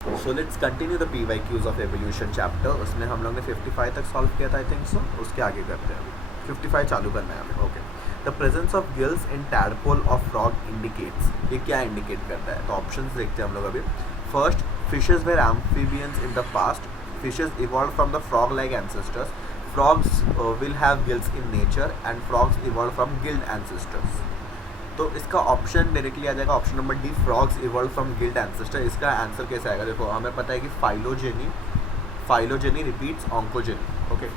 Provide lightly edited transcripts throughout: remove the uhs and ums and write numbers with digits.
So let's continue the PYQs of evolution chapter. उसमें हम लोग ने 55 तक सॉल्व किया था आई थिंक सो। उसके आगे करते हैं अभी 55 चालू करना है हमें। Okay, the presence of gills in tadpole of frog indicates, ये क्या इंडिकेट करता है? तो ऑप्शंस देखते हैं हम लोग अभी। First, fishes were amphibians in the past, fishes evolve from the frog like ancestors, frogs will have gills in nature and frogs evolved from gilled ancestors। तो इसका ऑप्शन डायरेक्टली आ जाएगा option number D, frogs evolve from gilled ancestor. इसका answer कैसे आएगा? देखो, हमें पता है कि phylogeny repeats ontogeny. Okay,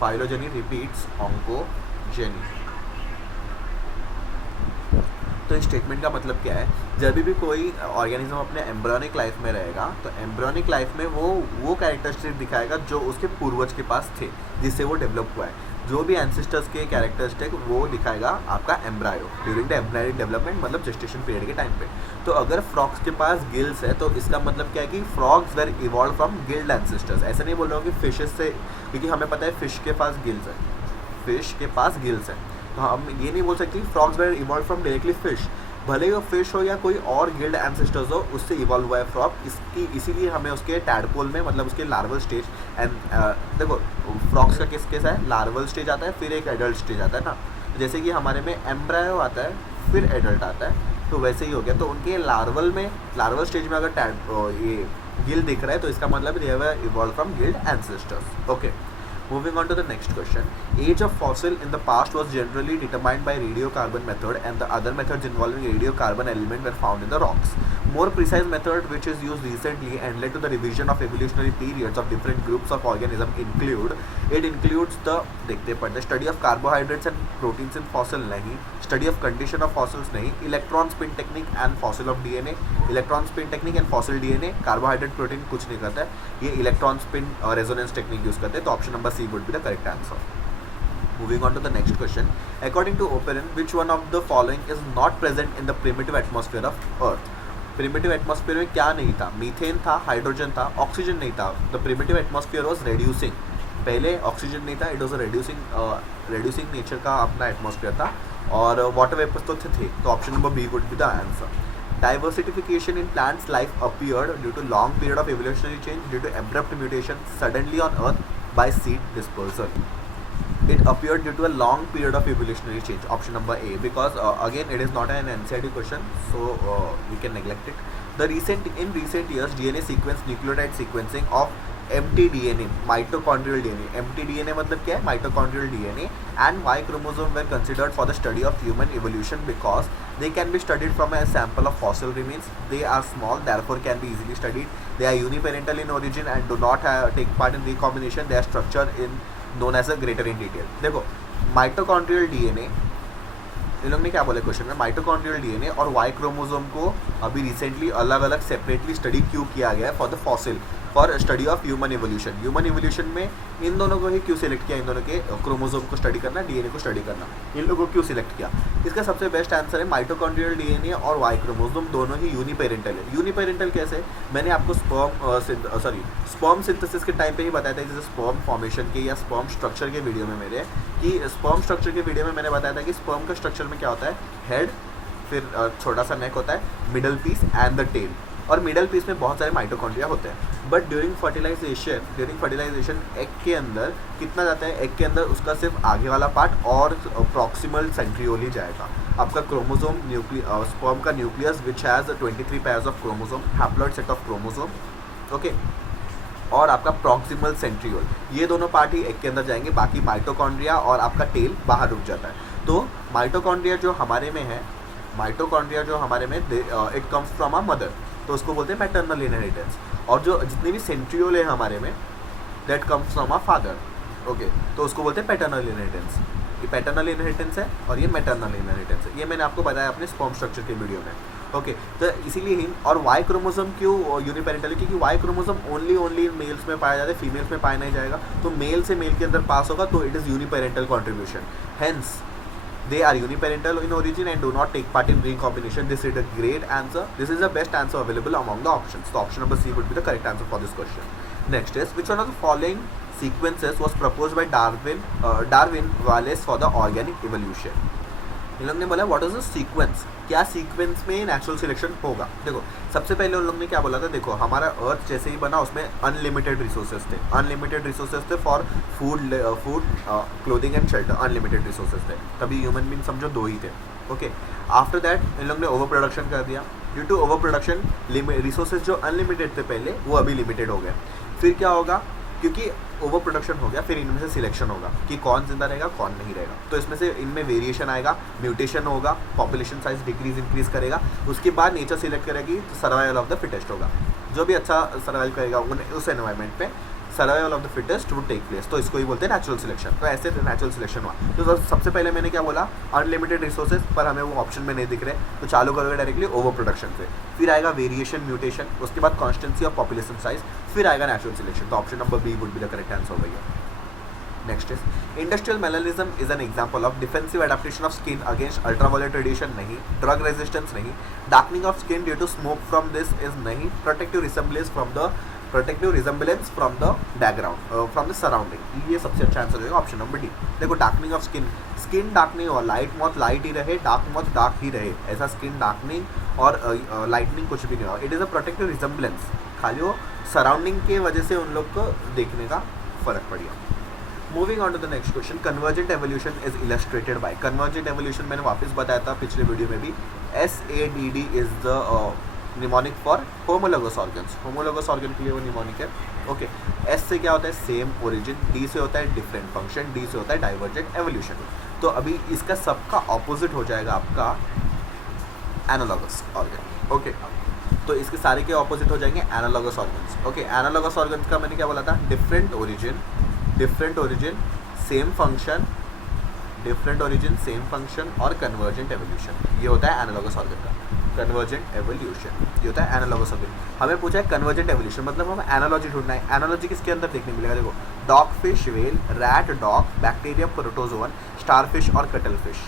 phylogeny repeats ontogeny. तो इस स्टेटमेंट का मतलब क्या है? जब भी कोई ऑर्गेनिज्म अपने एम्ब्रियोनिक लाइफ में रहेगा तो एम्ब्रियोनिक लाइफ में वो कैरेक्टरिस्टिक दिखाएगा जो उसके पूर्वज के पास थे, जिससे वो डेवलप हुआ है। जो भी एंसेस्टर्स के कैरेक्टरिस्टिक वो दिखाएगा आपका embryo during the embryonic development, मतलब जेस्टेशन पीरियड के टाइम पे। तो अगर फ्रॉग्स के पास गिल्स है तो इसका मतलब क्या है कि frogs were evolve from gilled ancestors. ऐसा नहीं बोल रहा हूँ कि फिशेस से, क्योंकि हमें पता है फिश के पास गिल्स है, फिश के पास गिल्स है। तो हम ये नहीं बोल सकते frogs were evolve from directly fish, भले ही वो फिश हो या कोई और गिल्ड एंसेस्टर्स हो, उससे इवॉल्व हुआ है फ्रॉग। इसीलिए हमें उसके टैडपोल में, मतलब उसके लार्वल स्टेज एंड देखो फ्रॉग्स का किस कैसा है, लार्वल स्टेज आता है फिर एक एडल्ट स्टेज आता है ना। जैसे कि हमारे में एम्ब्रायो आता है फिर एडल्ट आता है, तो वैसे ही हो गया। तो उनके लार्वल स्टेज में अगर ये गिल्ड दिख रहा है तो इसका मतलब they have evolve from gilled ancestors. Okay, moving on to the next question. Age of fossil in the past was generally determined by radiocarbon method, and the other methods involving radiocarbon element were found in the rocks. More precise method which is used recently and led to the revision of evolutionary periods of different groups of organisms includes the देखते हैं पढ़ते study of carbohydrates and proteins in fossil नहीं, study of condition of fossils नहीं, electron spin technique and fossil of DNA, electron spin technique and fossil DNA, carbohydrate protein कुछ नहीं करता है, ये electron spin resonance technique use करते हैं। तो option number C would be the correct answer. Moving on to the next question. According to Oparin, which one of the following is not present in the primitive atmosphere of Earth? Primitive atmosphere में क्या नहीं था? Methane था, hydrogen था, oxygen नहीं था। The primitive atmosphere was reducing, पहले oxygen नहीं था, इट वाज रेड्यूसिंग नेचर का अपना एटमॉस्फेयर था, और वाटर वेपर्स तो थे। तो option number B would be the answer. Diversification in plants life appeared due to long period of evolutionary change due to abrupt mutation suddenly on Earth by seed dispersal. It appeared due to a long period of evolutionary change. Option number A, because again it is not an NCERT question, so we can neglect it. In recent years, DNA sequence nucleotide sequencing of mtDNA, mitochondrial DNA. mtDNA मतलब क्या है? Mitochondrial DNA and Y chromosome were considered for the study of human evolution because they can be studied from a sample of fossil remains. They are small, therefore can be easily studied. They are uniparental in origin and do not take part in recombination. They are structured in known as a greater in detail. देखो, mitochondrial DNA, इन लोग ने क्या बोला question में? Mitochondrial DNA और Y chromosome को अभी recently अलग अलग सेपरेटली स्टडी क्यों किया गया है for the fossil, for study of human evolution. Human evolution में इन दोनों को ही क्यों सिलेक्ट किया? इन दोनों के क्रोमोसोम को स्टडी करना, डीएनए को स्टडी करना, इन लोगों को क्यों सिलेक्ट किया? इसका सबसे बेस्ट आंसर है माइटोकॉन्ड्रियल डीएनए और वाई क्रोमोसोम दोनों ही यूनिपेरेंटल है। यूनिपेरेंटल कैसे? मैंने आपको स्पर्म सिंथेसिस के टाइम पे ही बताया था, जैसे स्पर्म फॉर्मेशन के या स्पर्म स्ट्रक्चर के वीडियो में मेरे, कि स्पर्म स्ट्रक्चर के वीडियो में मैंने बताया था कि स्पर्म का स्ट्रक्चर में क्या होता है? हेड, फिर छोटा सा नेक होता है, middle piece and the tail, और मिडल पीस में बहुत सारे माइटोकॉन्ड्रिया होते हैं। बट ड्यूरिंग फर्टिलाइजेशन एग के अंदर कितना जाता है? एग के अंदर उसका सिर्फ आगे वाला पार्ट और प्रॉक्सिमल सेंट्रियोल ही जाएगा। आपका क्रोमोसोम स्पर्म का nucleus which has 23 pairs of chromosome, haploid set of chromosome, okay, और आपका प्रॉक्सिमल सेंट्रियोल, ये दोनों पार्ट ही एग के अंदर जाएंगे, बाकी माइटोकॉन्ड्रिया और आपका टेल बाहर रुक जाता है। तो माइटोकॉन्ड्रिया जो हमारे में है, it comes from a mother, तो उसको बोलते हैं मैटरनल इनहेरिटेंस। और जो जितने भी सेंट्रियोल है हमारे में, that comes from a father, okay, तो उसको बोलते हैं पैटर्नल इनहेरिटेंस। ये पैटर्नल इनहेरिटेंस है और ये मैटरनल इनहेरिटेंस है। ये मैंने आपको बताया अपने स्पर्म स्ट्रक्चर के वीडियो में, ओके। तो इसीलिए ही, और वाई क्रोमोसोम क्यों यूनिपेरेंटल है? क्योंकि वाई क्रोमोसोम ओनली मेल्स में पाया जाता है, फीमेल्स में पाया नहीं जाएगा। तो मेल से मेल के अंदर पास होगा तो it is uniparental contribution, hence they are uniparental in origin and do not take part in recombination. This is a great answer. This is the best answer available among the options. So option number C would be the correct answer for this question. Next is, which one of the following sequences was proposed by Darwin Wallace for the organic evolution? इन लोग ने बोला what is the sequence क्या sequence में natural selection होगा। देखो सबसे पहले उन लोगों ने क्या बोला था, देखो हमारा अर्थ जैसे ही बना उसमें अनलिमिटेड रिसोर्सेज थे, अनलिमिटेड रिसोर्सेज थे for food clothing and shelter, unlimited resources थे, तभी ह्यूमन बींग समझो 2 ही थे। ओके, आफ्टर दैट इन लोगों ने ओवर प्रोडक्शन कर दिया। Due to over production resources जो अनलिमिटेड थे पहले वो अभी लिमिटेड हो गए। फिर क्या होगा, क्योंकि ओवर प्रोडक्शन हो गया, फिर इनमें से सिलेक्शन होगा कि कौन जिंदा रहेगा कौन नहीं रहेगा। तो इसमें से इनमें वेरिएशन आएगा, म्यूटेशन होगा, पॉपुलेशन साइज डिक्रीज इंक्रीज करेगा। उसके बाद नेचर सिलेक्ट करेगी, सर्वाइवल ऑफ द फिटेस्ट होगा। जो भी अच्छा सर्वाइव करेगा उस एनवायरनमेंट पे survival of the fittest would take place. तो इसको ही बोलते हैं नेचुरल सिलेक्शन। तो ऐसे नेचुरल सिलेक्शन हुआ। तो सबसे पहले मैंने क्या बोला, अनलिमिटेड रिसोर्सेज, पर हमें वो ऑप्शन में नहीं दिख रहे, तो चालू करोगे डायरेक्टली ओवर प्रोडक्शन से। फिर आएगा वेरिएशन, म्यूटेशन, उसके बाद कॉन्स्टेंसी ऑफ पॉपुलेशन साइज, फिर आएगा नेचुरल सिलेक्शन। तो option number B would be the correct answer होगा ये। Next is industrial melanism is an example of defensive adaptation of skin against ultraviolet radiation नहीं, drug resistance नहीं, darkening of skin due to smoke from this is नहीं, protective resemblance from the background from the surrounding. ये सबसे अच्छा answer होगा option number D. देखो darkening of skin dark नहीं हुआ, लाइट मौत लाइट ही रहे, डार्क मौत डार्क ही रहे, ऐसा स्किन डार्कनिंग और लाइटनिंग कुछ भी नहीं हुआ। It is a protective resemblance, खाली वो सराउंडिंग के वजह से उन लोग को देखने का फर्क पड़ गया। Moving on to the next question, convergent evolution is illustrated by. Convergent evolution मैंने वापस बताया था पिछले वीडियो में भी, SADD is the mnemonic for homologous organs. Homologous organ के लिए वो निमोनिक है। ओके, S से क्या होता है, सेम ओरिजिन, D से होता है डिफरेंट फंक्शन, D से होता है डाइवर्जेंट एवोल्यूशन। तो अभी इसका सबका ऑपोजिट हो जाएगा आपका एनालॉगस ऑर्गन। ओके, तो इसके सारे के ऑपोजिट हो जाएंगे analogous organs. Okay, analogous organs का मैंने क्या बोला था, different origin same function, different origin same function और कन्वर्जेंट एवोल्यूशन। ये होता है एनालॉगस ऑर्गन का, कन्वर्जेंट एवोल्यूशन ये होता है एनालॉगस ऑर्गन। हमें पूछा है कन्वर्जेंट एवोल्यूशन, मतलब हम एनालॉजी ढूंढना है। एनालॉजी किसके अंदर देखने मिलेगा, देखो dog fish, whale, rat, dog, bacterium, protozoan, starfish और कटल फिश।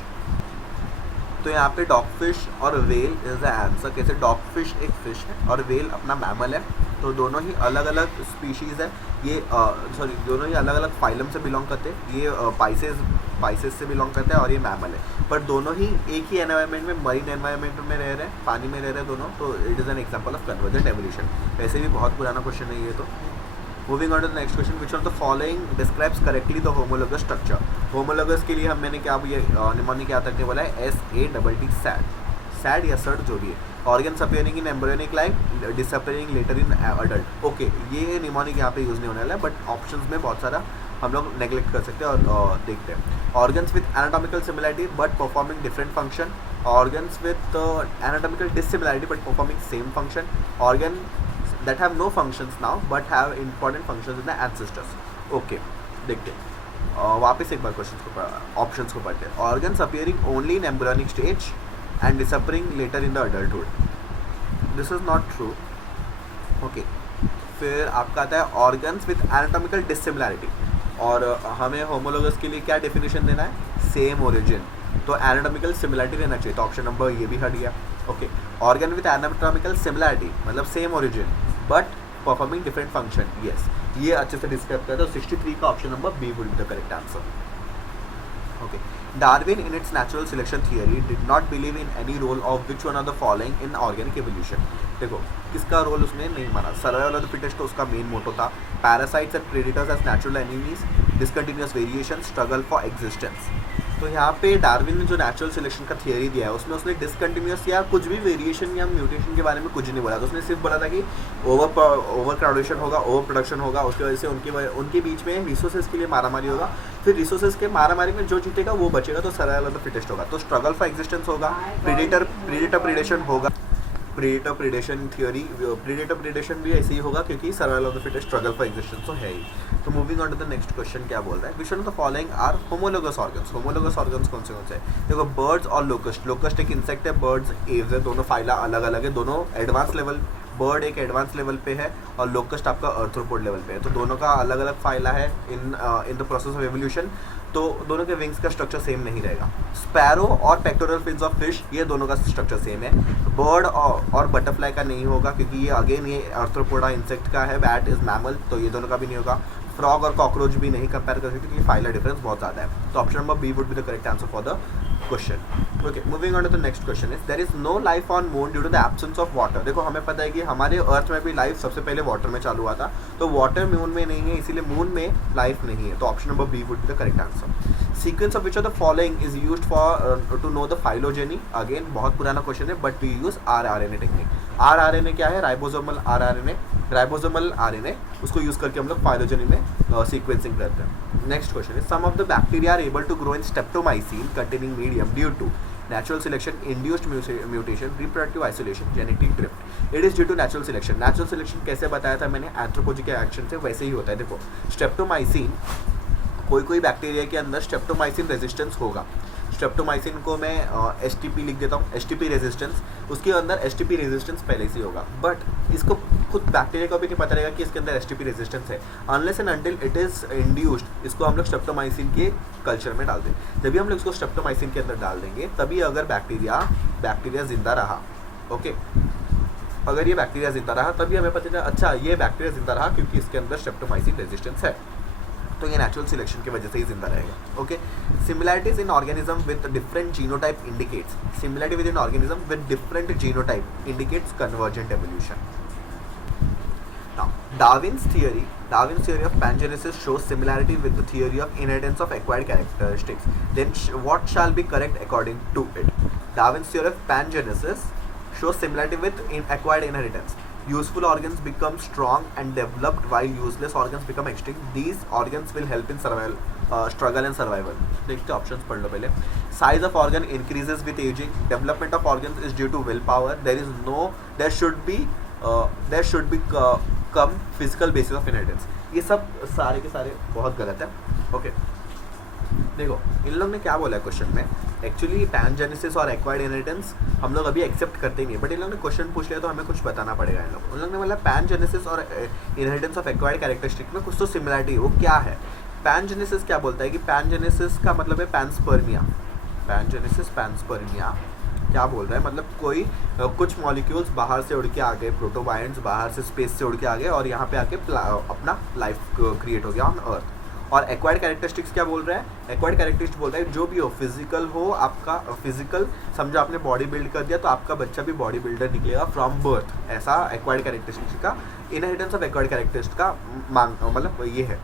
तो यहाँ पे डॉग फिश और वेल इज द आंसर। कैसे, डॉग फिश एक फिश है और वेल अपना मैमल है, तो दोनों ही अलग अलग स्पीशीज़ है। ये दोनों ही अलग अलग फाइलम से बिलोंग करते हैं। ये पाइसेस से बिलोंग करते हैं और ये मैमल है, पर दोनों ही एक ही एनवायरनमेंट में, मरीन एनवायरनमेंट में रह रहे हैं, पानी में रह रहे हैं दोनों। तो it is an example of convergent evolution. वैसे भी बहुत पुराना क्वेश्चन है ये तो। Moving on to the next question, which of the following describes correctly the homologous structure. Homologous के लिए मैंने क्या निमोनिक क्या तक बोला है, SADD, सैड या सर्ड जो भी है। Organs appearing in embryonic life, disappearing later in adult. Okay, ये निमोनिक यहाँ पे यूज़ नहीं होने वाला है, बट ऑप्शंस में बहुत सारा हम लोग नेग्लेक्ट कर सकते हैं और देखते हैं। Organs with anatomical similarity but performing different function, organs with anatomical dissimilarity but performing same function, organ that have no functions now but have important functions in the ancestors. Okay, देखते हैं वापस एक बार क्वेश्चन को options को पढ़ते हैं। Organs appearing only in embryonic stage and disappearing later in the adulthood, this is not true. Okay, फिर आपका आता है ऑर्गन्स विथ एनाटॉमिकल डिसिमिलरिटी, और हमें होमोलोगस के लिए क्या डेफिनेशन देना है, सेम ओरिजिन, तो एनाटॉमिकल सिमिलरिटी रहना चाहिए, तो ऑप्शन नंबर ये भी हट गया। Okay, organ with anatomical similarity मतलब same origin but performing different function, yes ये अच्छे से डिस्क्राइब करता है। तो 63 का option number B would be the correct answer. Okay, Darwin in its natural selection theory did not believe in any role of which one of the following in organic evolution। देखो किसका role उसने नहीं माना, survival of the fittest तो उसका main motto था, parasites and predators as natural enemies, discontinuous variation, struggle for existence. तो यहाँ पे डार्विन ने जो नेचुरल सिलेक्शन का थियरी दिया है उसमें उसने डिसकंटिन्यूअस या कुछ भी वेरिएशन या म्यूटेशन के बारे में कुछ नहीं बोला, तो उसने सिर्फ बोला था कि ओवर क्राउडेशन होगा, ओवर प्रोडक्शन होगा, उसकी वजह से उनके बीच में रिसोर्सेज के लिए मारामारी होगा, फिर रिसोर्सेज के मारामारी में जो जीतेगा वो बचेगा, तो सर्वाइवल ऑफ द फिटेस्ट होगा। तो स्ट्रगल फॉर एग्जिस्टेंस होगा, प्रेडेटर प्रेडेशन होगा, predator predation theory, predator predation भी ऐसे ही होगा क्योंकि survival of the fittest, struggle for existence तो है ही। तो moving on to the next question क्या बोल रहा है, which one of the following are homologous organs. Homologous organs कौन से हैं, देखो बर्ड्स और लोकस्ट। लोकस्ट एक इंसेक्ट है, बर्ड्स एव्स है, दोनों फाइला अलग अलग है, दोनों एडवांस लेवल, बर्ड एक एडवांस लेवल पे है और लोकस्ट आपका अर्थ्रोपोड लेवल पे है, तो दोनों का अलग अलग फाइला है in the process of evolution, तो दोनों के विंग्स का स्ट्रक्चर सेम नहीं रहेगा। स्पैरो और पेक्टोरल फिन्स ऑफ फिश ये दोनों का स्ट्रक्चर सेम है। बर्ड और बटरफ्लाई का नहीं होगा क्योंकि ये अगेन ये अर्थ्रोपोडा इंसेक्ट का है, बैट इज मैमल, तो ये दोनों का भी नहीं होगा। फ्रॉग और कॉकरोच भी नहीं कंपेयर कर सकते क्योंकि फाइलर डिफरेंस बहुत ज़्यादा है, तो option number B would be the correct answer for the question. Okay, moving on to the next question is there is no life on moon due to the absence of water. देखो हमें पता है कि हमारे अर्थ में भी life सबसे पहले वाटर में चालू हुआ था, तो वाटर मून में नहीं है, इसीलिए मून में लाइफ नहीं है. तो option number B would be the correct answer. Sequence of which of the following is used for to know the phylogeny. Again बहुत पुराना क्वेश्चन है, but we use RRNA technique. RRNA क्या है? Ribosomal RRNA. Ribosomal RNA उसको use करके हम लोग phylogeny में सीक्वेंसिंग करते हैं. नेक्स्ट क्वेश्चन है some of the bacteria are able to grow in streptomycin containing medium due to natural selection, induced mutation, reproductive isolation, genetic drift. It is due to natural selection. Natural selection कैसे बताया था मैंने? एंथ्रोपोजी के action से वैसे ही होता है. देखो स्ट्रेप्टोमाइसिन, कोई बैक्टीरिया के अंदर स्ट्रेप्टोमाइसिन रेजिस्टेंस होगा. स्ट्रेप्टोमाइसिन को मैं STP लिख देता हूँ, STP रेजिस्टेंस. उसके अंदर STP रेजिस्टेंस पहले से होगा, बट इसको खुद बैक्टीरिया को भी नहीं पता रहेगा कि इसके अंदर STP रेजिस्टेंस है unless and until it is induced. इसको हम लोग स्ट्रेप्टोमाइसिन के कल्चर में डाल दें. जब भी हम लोग इसको स्ट्रेप्टोमाइसिन के अंदर डाल देंगे तभी अगर बैक्टीरिया जिंदा रहा, ओके, अगर ये बैक्टीरिया जिंदा रहा तभी हमें पता चला अच्छा ये बैक्टीरिया जिंदा रहा क्योंकि इसके अंदर स्ट्रेप्टोमाइसिन रेजिस्टेंस है, तो ये नेचुरल सिलेक्शन की वजह से ही जिंदा रहेगा. Okay, similarities in organism with different genotype indicates. Similarity with in organism with different genotype indicates convergent evolution. Now, Darwin's theory of pangenesis shows similarity with the theory of inheritance of acquired characteristics. Then what shall be correct according to it? Darwin's theory of pangenesis shows similarity with acquired inheritance. Useful organs become strong and developed while useless organs become extinct. These organs will help in survival, struggle and survival. देखते options पढ़ लो पहले. Size of organ increases with aging. Development of organs is due to willpower. There should be come physical basis of inheritance. ये सब सारे के सारे बहुत गलत है. ओके, देखो इन लोग ने क्या बोला है क्वेश्चन में. एक्चुअली पैनजेनेसिस और एक्वायर्ड इनहेरिटेंस हम लोग अभी एक्सेप्ट करते नहीं है, बट इन लोग ने क्वेश्चन पूछ लिया तो हमें कुछ बताना पड़ेगा. इन लोग ने बोला पैनजेनेसिस और इनहेरिटेंस ऑफ एक्वायर्ड कैरेक्टरिस्टिक में कुछ तो सिमिलरिटी है. वो क्या है? पैनजेनेसिस क्या बोलता है कि पैनजेनेसिस का मतलब है पैनस्पर्मिया. पैनजेनेसिस पैनस्पर्मिया क्या बोल रहा है? मतलब कोई कुछ मॉलिक्यूल्स बाहर से उड़ के आ गए, प्रोटोबायंट्स बाहर से स्पेस से उड़ के आ गए और यहाँ पे आके अपना लाइफ क्रिएट हो गया ऑन अर्थ. और एक्वायर्ड कैरेक्टरिस्टिक्स क्या बोल रहा है? एक्वायर्ड कैरेक्टरिस्टिक्स बोल रहा है जो भी हो, फिजिकल हो, आपका फिजिकल समझो आपने बॉडी बिल्ड कर दिया तो आपका बच्चा भी बॉडी बिल्डर निकलेगा फ्रॉम बर्थ. ऐसा एक्वायर्ड कैरेक्टरिस्टिक्स का इनहेरिटेंस ऑफ एक्वायर्ड कैरेक्टरिस्टिक्स का मतलब ये है,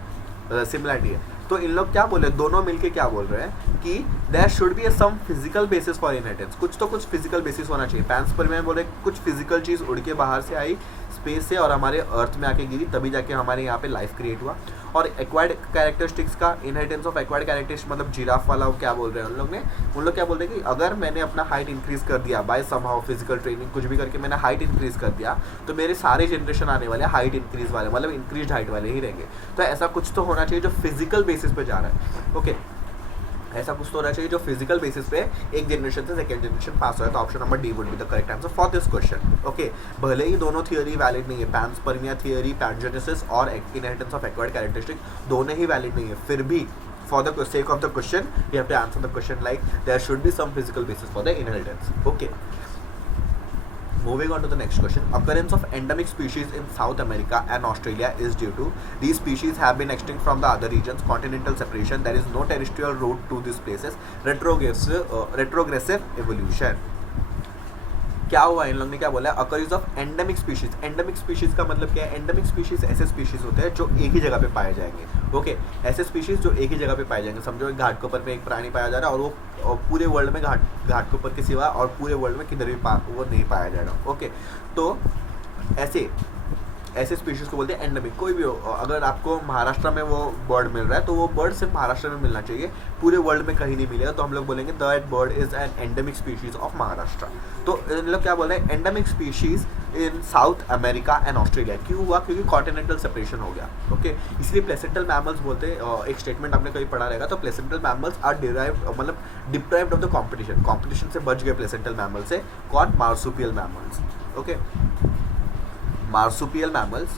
सिमिलरिटी है. तो इन लोग क्या बोले, दोनों मिलके क्या बोल रहे हैं कि there should be some physical basis for inheritance. कुछ तो कुछ फिजिकल बेसिस होना चाहिए. पैनस्पर्मिया में बोल रहे कुछ फिजिकल चीज़ उड़ के बाहर से आई स्पेस से और हमारे अर्थ में आके गिरी, तभी जाके हमारे यहाँ पे लाइफ क्रिएट हुआ. और एक्वायर्ड कैरेक्टरिस्टिक्स का इनहेरिटेंस ऑफ एक्वायर्ड कैरेक्टरिस्टिक्स मतलब जिराफ वाला क्या बोल रहे हैं उन लोग क्या बोल रहे हैं कि अगर मैंने अपना हाइट इंक्रीज कर दिया बाय समहाउ फिजिकल ट्रेनिंग कुछ भी करके मैंने हाइट इंक्रीज कर दिया तो मेरे सारे जनरेशन आने वाले हाइट इंक्रीज वाले मतलब इंक्रीज हाइट वाले ही रहेंगे. तो ऐसा कुछ तो होना चाहिए जो फिजिकल बेसिस पे जा रहा है. ओके, ऐसा कुछ तो होना चाहिए जो फिजिकल बेसिस पे एक जनरेशन से सेकंड जनरेशन पास हो है. तो option number D would be the correct answer for this question. Okay, भले ही दोनों थियोरी वैलिड नहीं है, पैनस्पर्मिया थियोरी, पैनजेनेसिस और इनहेरिटेंस ऑफ एक्वायर्ड कैरेक्टरिस्टिक दोनों ही वैलिड नहीं है, फिर भी for the sake of the question you have to answer the question like there should be some physical basis for the inheritance. Okay, moving on to the next question. Occurrence of endemic species in South America and Australia is due to these species have been extinct from the other regions, continental separation, there is no terrestrial route to these places, retrogressive evolution. क्या हुआ? इन लोगों ने क्या बोला? Occurrence of endemic species. Endemic species का मतलब क्या है? एंडेमिक स्पीशीज ऐसे स्पीशीज होते हैं जो एक ही जगह पे पाए जाएंगे. ओके, ऐसे स्पीशीज जो एक ही जगह पे पाए जाएंगे. समझो एक घाट के ऊपर में एक प्राणी पाया जा रहा है और वो पूरे वर्ल्ड में घाट के ऊपर के सिवा और पूरे वर्ल्ड में किधर भी वो नहीं पाया जाएगा. ओके, तो ऐसे स्पीशीज़ को बोलते हैं एंडेमिक. कोई भी हो, अगर आपको महाराष्ट्र में वो बर्ड मिल रहा है तो वो बर्ड सिर्फ महाराष्ट्र में मिलना चाहिए, पूरे वर्ल्ड में कहीं नहीं मिलेगा. तो हम लोग बोलेंगे that bird is an endemic species of Maharashtra. तो इन लोग क्या बोल रहे हैं? Endemic species in south America and Australia. क्यों हुआ? क्योंकि कॉन्टिनेंटल सेपरेशन हो गया. ओके, इसलिए प्लेसेंटल मैमल्स बोलते हैं. एक स्टेटमेंट आपने कहीं पढ़ा रहेगा. तो placental mammals are deprived of the competition से बच गए प्लेसेंटल मैमल से. कौन? Marsupial mammals. Okay, marsupial mammals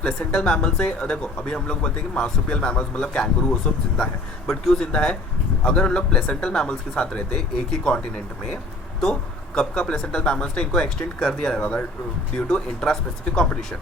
placental mammal से. देखो अभी हम लोग बोलते हैं कि मार्सुपियल मैमल्स मतलब कैंगरू वो सब जिंदा है, बट क्यों जिंदा है? अगर हम लोग प्लेसेंटल मैमल्स के साथ रहते एक ही कॉन्टिनेंट में तो कब का प्लेसेंटल मैमल्स ने इनको एक्सटेंड कर दिया रहेगा अगर due to intra specific competition.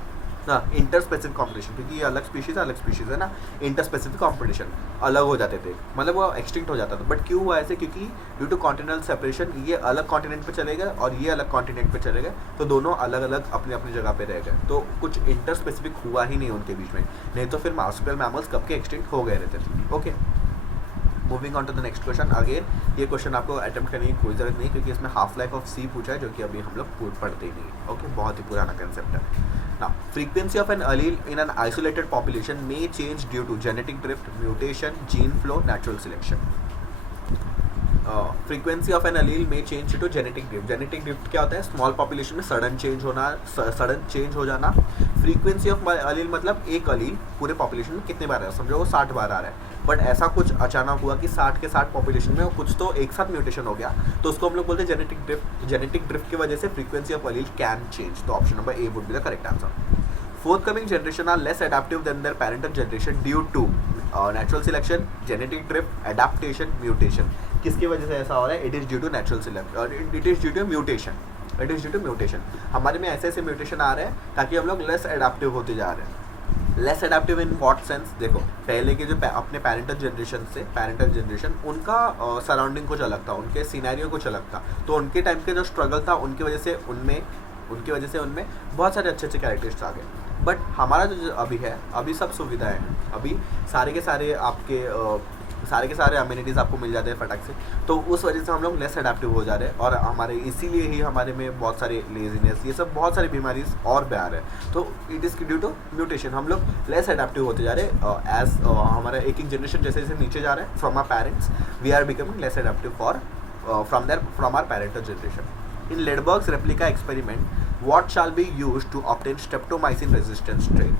हाँ, इंटर स्पेसिफिक कॉम्पिटिशन, क्योंकि ये अलग स्पीशीज है ना, इंटर स्पेसिफिक कॉम्पिटिशन अलग हो जाते थे, मतलब वो एक्सटिंक्ट हो जाता था। बट क्यों हुआ ऐसे? क्योंकि ड्यू टू कॉन्टिनेंटल सेपरेशन ये अलग कॉन्टिनेंट पे चले गए और ये अलग कॉन्टिनेंट पे चले गए, तो दोनों अलग अलग अपनी अपनी जगह पे रह गए, तो कुछ इंटर स्पेसिफिक हुआ ही नहीं उनके बीच में, नहीं तो फिर मार्सुपियल मैमल्स कब के एक्सटिंक्ट हो गए रहते थे। Okay, moving on to the next question. Again ये क्वेश्चन आपको अटेम्प्ट करने की कोई ज़रूरत नहीं, क्योंकि इसमें हाफ लाइफ ऑफ सी पूछा है, जो कि अभी हम लोग पढ़ते ही नहीं। ओके, बहुत ही पुराना कंसेप्ट है। Now, frequency of an allele in an isolated population may change due to genetic drift, mutation, gene flow, natural selection. Frequency of an allele में change to genetic drift. Genetic drift क्या होता है? Small population में sudden change हो जाना। Frequency of अलील मतलब एक अलील पूरे पॉपुलेशन में कितने बार आ रहा है, समझो वो 60 बार आ रहा है, बट ऐसा कुछ अचानक हुआ कि 60 के 60 पॉपुलेशन में कुछ तो एक साथ म्यूटेशन हो गया, तो उसको हम लोग बोलते हैं जेनेटिक ड्रिफ्ट। जेनेटिक ड्रिफ्ट की वजह से frequency of Aleel can change, तो option number A would be the correct answer. Forthcoming generation are less adaptive than their parental generation due to natural selection, genetic drift, adaptation, mutation. किसकी वजह से ऐसा हो रहा है? It is due to natural selection, it is due to mutation. It is due to mutation. हमारे में ऐसे ऐसे म्यूटेशन आ रहे हैं ताकि हम लोग लेस एडाप्टिव होते जा रहे हैं। Less adaptive in what sense? देखो, पहले के जो अपने पेरेंटल जनरेशन उनका सराउंडिंग कुछ अलग था, उनके सिनेरियो कुछ अलग था, तो उनके टाइम के जो स्ट्रगल था उनकी वजह से उनमें बहुत सारे अच्छे अच्छे कैरेक्टर्स आ गए। बट हमारा जो अभी है, अभी सब सुविधाएं हैं, अभी सारे के सारे अम्यूनिटीज़ आपको मिल जाते हैं फटाक से, तो उस वजह से हम लोग लेस एडेप्टिव हो जा रहे हैं, और हमारे इसीलिए ही हमारे में बहुत सारे लेजीनेस, ये सब बहुत सारी बीमारी और भी आ रहे हैं। तो it is due to mutation, हम लोग लेस एडेप्टिव होते जा रहे हैं एज हमारा एक जनरेशन जैसे जैसे नीचे जा रहे हैं from our parents, we are becoming less adaptive from our parental generation. In Ledberg's replica experiment, what shall be used to obtain streptomycin resistant strain?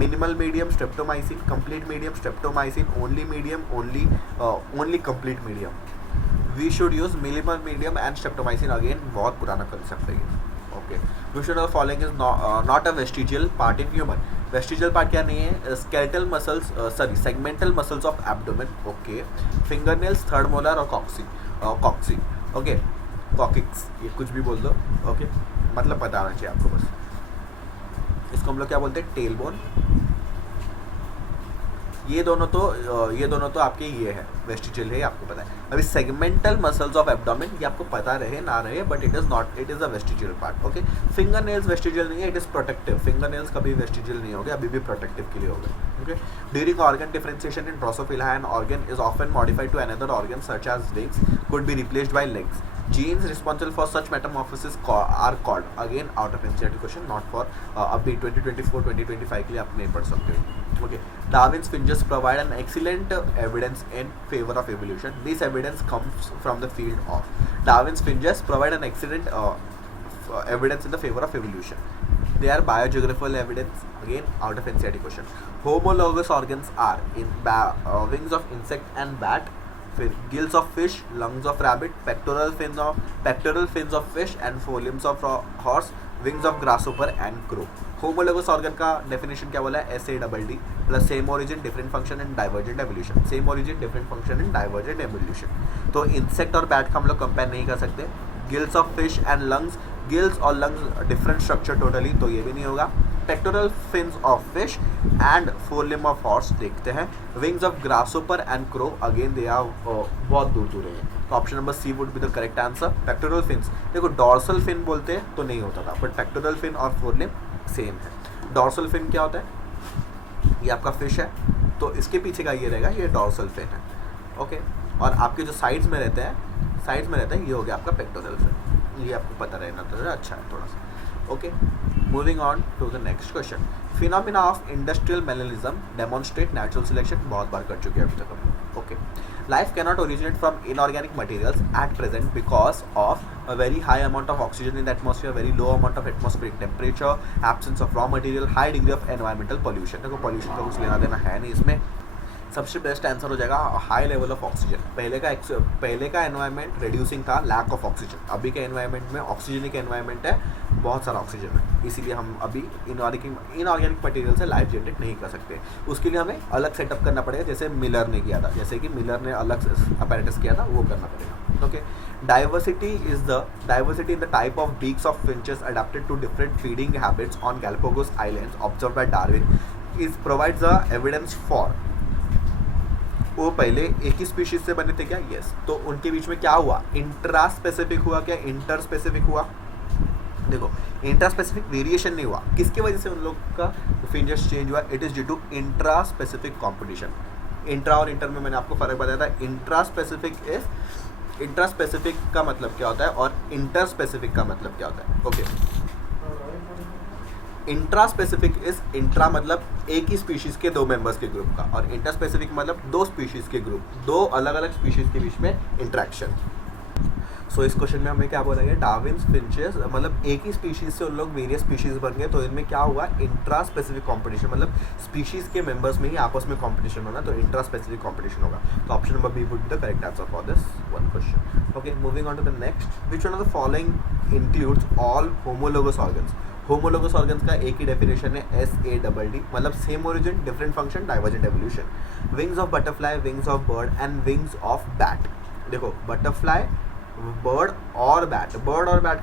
Minimal medium streptomycin, complete medium streptomycin, only medium, only complete medium. We should use minimal medium and streptomycin. Again, बहुत पुराना concept है ये. Okay. Which one of the following is not a vestigial part in human? Vestigial part क्या नहीं है? Skeletal muscles, segmental muscles of abdomen. Okay. Fingernails, third molar और coccyx. Okay. Coccyx, ये कुछ भी बोल दो, ओके, मतलब पता होना चाहिए आपको बस। इसको हम लोग क्या बोलते हैं? Tail bone. ये दोनों तो आपके ये है, वेस्टिजियल है, आपको पता है। अभी सेगमेंटल मसल्स ऑफ एब्डोमेन, ये आपको पता रहे ना रहे, but it is a vestigial part. Okay, finger nails vestigial नहीं है, it is protective. Finger nails कभी वेस्टिजियल नहीं हो गए, अभी भी प्रोटेक्टिव के लिए हो गए। Okay, during organ differentiation in Drosophila an organ is often modified to another organ such as wings could be replaced by legs. Genes responsible for such metamorphosis are called, again out of NCERT question, not for अभी 2024-2025 के लिए आप नहीं पढ़ सकते हो। Okay, Darwin's fringes provide an excellent evidence in favor of evolution. This evidence comes from the field of Darwin's fringes provide an excellent evidence in the favor of evolution. They are biogeographical evidence, again out of NCERT question. Homologous organs are in wings of insect and bat, gills of fish, lungs of rabbit, pectoral fins of fish and forelimbs of horse, wings of grasshopper and crow. Homologous organ का definition क्या बोला है? SADD plus same origin different function and divergent evolution. Same origin different function and divergent evolution. तो insect और bat का हम लोग compare नहीं कर सकते। Gills of fish and lungs, gills और लंग्स डिफरेंट स्ट्रक्चर टोटली, तो ये भी नहीं होगा। Pectoral fins of fish and forelimb of horse देखते हैं। Wings of grasshopper and crow, again they are बहुत दूर है, तो option number C would be the correct answer. Pectoral fins, देखो डॉर्सल फिन बोलते हैं तो नहीं होता था, बट पेक्टोरल फिन और फोरलिम्ब सेम है। डॉर्सल फिन क्या होता है? ये आपका फिश है, तो इसके पीछे का ये रहेगा, ये डॉर्सल फिन है। ओके, और आपके जो साइड्स में रहता है ये हो गया आपका पेक्टोरल फिन। ये आपको पता रहना तो अच्छा है थोड़ा सा। Okay, moving on to the next question. Phenomena of industrial melanism demonstrate natural selection, बहुत बार कर चुके हैं अभी तक हम। Okay, life cannot originate from inorganic materials at present because of a very high amount of oxygen in the atmosphere, very low amount of atmospheric temperature, absence of raw material, high degree of environmental pollution। देखो pollution का कुछ लेना देना है नहीं इसमें, सबसे best answer हो जाएगा हाई लेवल ऑफ ऑक्सीजन। पहले का एनवायरनमेंट रिड्यूसिंग था, लैक ऑफ ऑक्सीजन। अभी के एनवायरनमेंट में ऑक्सीजनिक एनवायरनमेंट है, बहुत सारा ऑक्सीजन है, इसीलिए हम अभी इनऑर्गेनिक मटेरियल से लाइफ जनरेट नहीं कर सकते। उसके लिए हमें अलग सेटअप करना पड़ेगा, जैसे मिलर ने किया था, जैसे कि मिलर ने अलग अपैरेटस किया था, वो करना पड़ेगा। Okay, diversity in the type of beaks of finches adapted to different feeding habits on Galapagos Islands observed by Darwin is provides the evidence for वो पहले एक ही स्पीशीज से बने थे क्या? यस। तो उनके बीच में क्या हुआ? इंट्रा स्पेसिफिक हुआ क्या इंटर स्पेसिफिक हुआ? देखो, इंट्रा स्पेसिफिक वेरिएशन नहीं हुआ। किसकी वजह से उन लोग का फिंचेस चेंज हुआ? It is due to intra specific competition. Intra और इंटर में मैंने आपको फर्क बताया था। इंट्रा स्पेसिफिक का मतलब क्या होता है और इंटर स्पेसिफिक का मतलब क्या होता है? Okay, intra specific is intra मतलब एक ही स्पीशीज के दो मेंबर्स के ग्रुप का, और इंटर स्पेसिफिक मतलब दो स्पीशीज के ग्रुप, दो अलग अलग स्पीशीज के बीच में इंट्रैक्शन। सो इस क्वेश्चन में हमें क्या बोला गया? डार्विन्स फिंचेस मतलब एक ही स्पीशीज से उन लोग वेरियस स्पीशीज बन गए, तो इनमें क्या हुआ? इंट्रा स्पेसिफिक कॉम्पिटिशन, मतलब स्पीशीज के मेंबर्स में ही आपस में कॉम्पिटिशन होना, तो इंट्रा स्पेसिफिक कॉम्पिटिशन होगा। तो option number B would be the correct answer for this one question. Okay, moving on to the next. Which one of the following includes all homologous organs? Homologous organs का एक ही definition है SADD, मतलब same origin different function divergent evolution. Wings of butterfly, wings of bird and wings of bat. देखो, butterfly, bird और bat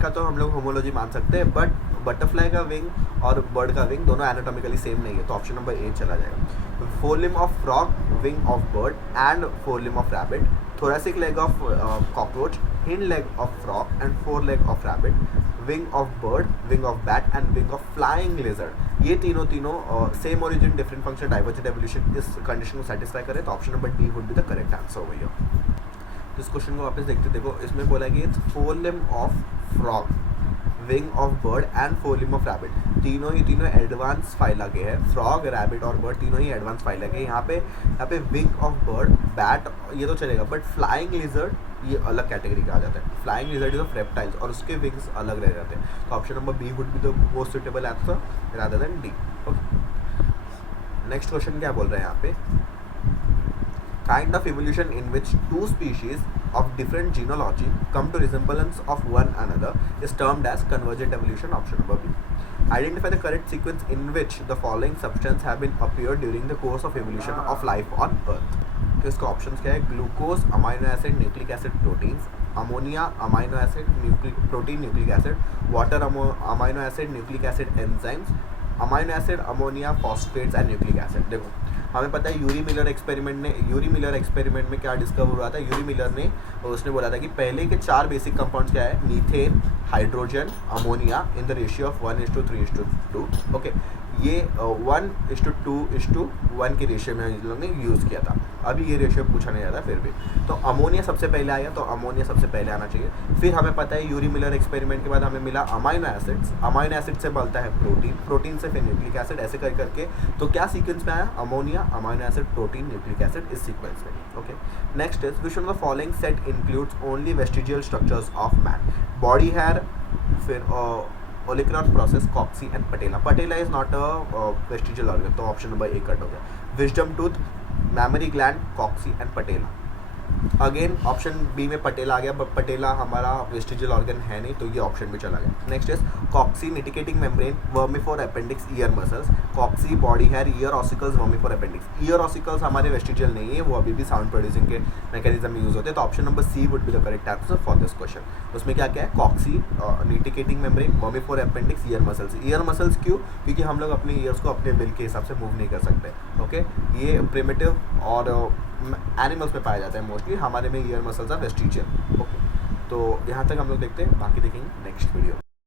का तो हम लोग होमोलॉजी मान सकते हैं, बट बटरफ्लाई का विंग और बर्ड का विंग दोनों एनाटॉमिकली सेम नहीं है, तो ऑप्शन नंबर ए चला जाएगा। Four limb of frog, wing of bird and four limb of rabbit. Thoracic leg of cockroach, hind leg of frog and four leg of rabbit. Wing of bird, wing of bat and wing of flying लेजर्ड। ये तीनों same origin different function divergent evolution इस condition को satisfy करे, तो option number D would be the correct answer over here. इस question को वापस देखते, देखो इसमें बोला कि it's four limb of frog, wing of bird and four limb of rabbit. तीनों एडवांस फाइला के हैं, फ्रॉग, रैबिट और बर्ड तीनों ही एडवांस फाइला के। यहाँ पे विंग ऑफ बर्ड, बैट ये तो चलेगा, बट फ्लाइंग लिजर्ड ये अलग कैटेगरी का आ जाता है। Flying lizard is of reptiles और उसके विंग्स अलग रह जाते हैं, तो option number B would be the most suitable answer rather than D. Okay, next question क्या बोल रहे हैं यहाँ पे? Kind of evolution in which two species of different genealogy come to resemblance of one another is termed as convergent evolution. Option number B. Identify the correct sequence in which the following substances have been appeared during the course of evolution of life on Earth. तो इसका option क्या है? Glucose, amino acid, nucleic acid, proteins. Ammonia, amino acid, protein, nucleic acid. Water, amino acid, nucleic acid, enzymes. Amino acid, ammonia, phosphates and nucleic acid. देखो, हमें पता है Yuri Miller experiment में क्या डिस्कवर हुआ था? यूरी मिलर ने उसने बोला था कि पहले के 4 बेसिक कंपाउंड्स क्या है? Methane, hydrogen, ammonia in the ratio of 1:3:2। Okay, ये 1:2:1 के रेशियो में इन लोगों ने यूज़ किया था। अभी ये रेशियो पूछा नहीं जाता फिर भी, तो अमोनिया सबसे पहले आया, तो अमोनिया सबसे पहले आना चाहिए। फिर हमें पता है यूरी मिलर एक्सपेरिमेंट के बाद हमें मिला अमाइनो एसिड्स, अमाइनो एसिड से बनता है प्रोटीन, प्रोटीन से फिर न्यूक्लिक एसिड, ऐसे कर करके तो क्या सीक्वेंस में आया? Ammonia, amino acid, protein, nucleic acid, इस सीक्वेंस में। Okay, next is which one of the following set includes only vestigial structures of man? Body hair, फिर auricular process, coccyx and patella. Patella is not a vestigial organ, तो option number A cut हो गया। Wisdom tooth, mammary gland, coccyx and patella. Again option B में patella आ गया, but पटेला हमारा vestigial organ है नहीं, तो ये ऑप्शन भी चला गया। Next is coccyx, nictitating membrane, vermiform appendix, ear muscles. Coccyx, body hair, ear ossicles, vermiform appendix. Ear ossicles हमारे वेस्टिजियल नहीं है, वो अभी भी साउंड प्रोड्यूसिंग के मैकेनिज्म में यूज होते हैं, तो option number C would be the correct answer for this question. उसमें क्या क्या है? Coccyx, nictitating membrane, vermiform appendix, ear muscles. Ear muscles क्यों? क्योंकि हम लोग अपने ईयर्स को अपने बिल के हिसाब से मूव नहीं कर सकते। ओके, ये प्रिमिटिव और एनिमल्स में पाया जाता है मोस्टली, हमारे में ear muscles are vestigial. Okay, तो यहाँ तक हम लोग देखते हैं, बाकी देखेंगे नेक्स्ट वीडियो।